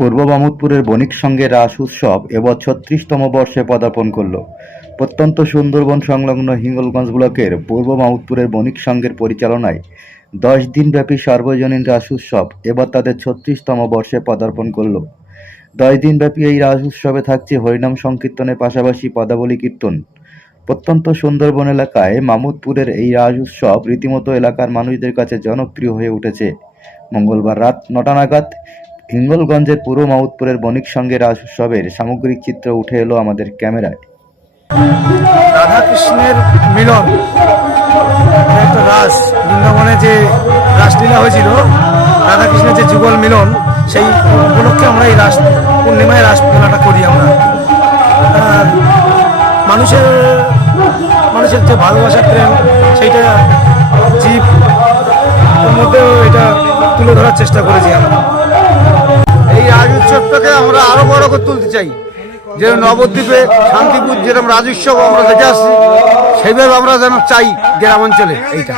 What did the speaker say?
পূর্ব মামুদপুরের বণিক সংঘের রাস উৎসব এবছর ছত্রিশতম বর্ষে পদার্পণ করল। প্রত্যন্ত সুন্দরবন সংলগ্ন হিঙ্গলগঞ্জ ব্লকের পূর্ব মামুদপুরের বণিক সংঘের পরিচালনায় দশ দিনব্যাপী সার্বজনীন রাস উৎসব এবার তাদের ছত্রিশতম বর্ষে পদার্পণ করল। দশ দিনব্যাপী এই রাস উৎসবে থাকছে হরিনাম সংকীর্তনের পাশাপাশি পদাবলী কীর্তন। প্রত্যন্ত সুন্দরবন এলাকায় মামুদপুরের এই রাস উৎসব রীতিমতো এলাকার মানুষদের কাছে জনপ্রিয় হয়ে উঠেছে। মঙ্গলবার রাত নটা নাগাদ হিঙ্গলগঞ্জের পূর্ব মাউদপুরের বণিক সঙ্গে রাস উৎসবের সামগ্রিক চিত্র উঠে এলো আমাদের ক্যামেরায়। রাধা কৃষ্ণের মিলন একটা রাস বৃন্দাবনে যে রাসলীলা হয়েছিল রাধা কৃষ্ণের যে যুগল মিলন, সেই উপলক্ষে আমরা এই রাস পূর্ণিমায় রাস মেলাটা করি আমরা। মানুষের মানুষের যে ভালোবাসা প্রেম, সেইটা জীব মধ্যেও এটা তুলে ধরার চেষ্টা করেছি আমরা। বড় করে তুলতে চাই। যে নবদ্বীপে শান্তিপুর যেরকম রাজস্ব আমরা দেখে আসছি, সেইভাবে আমরা যেন চাই গ্রামাঞ্চলে এইটা।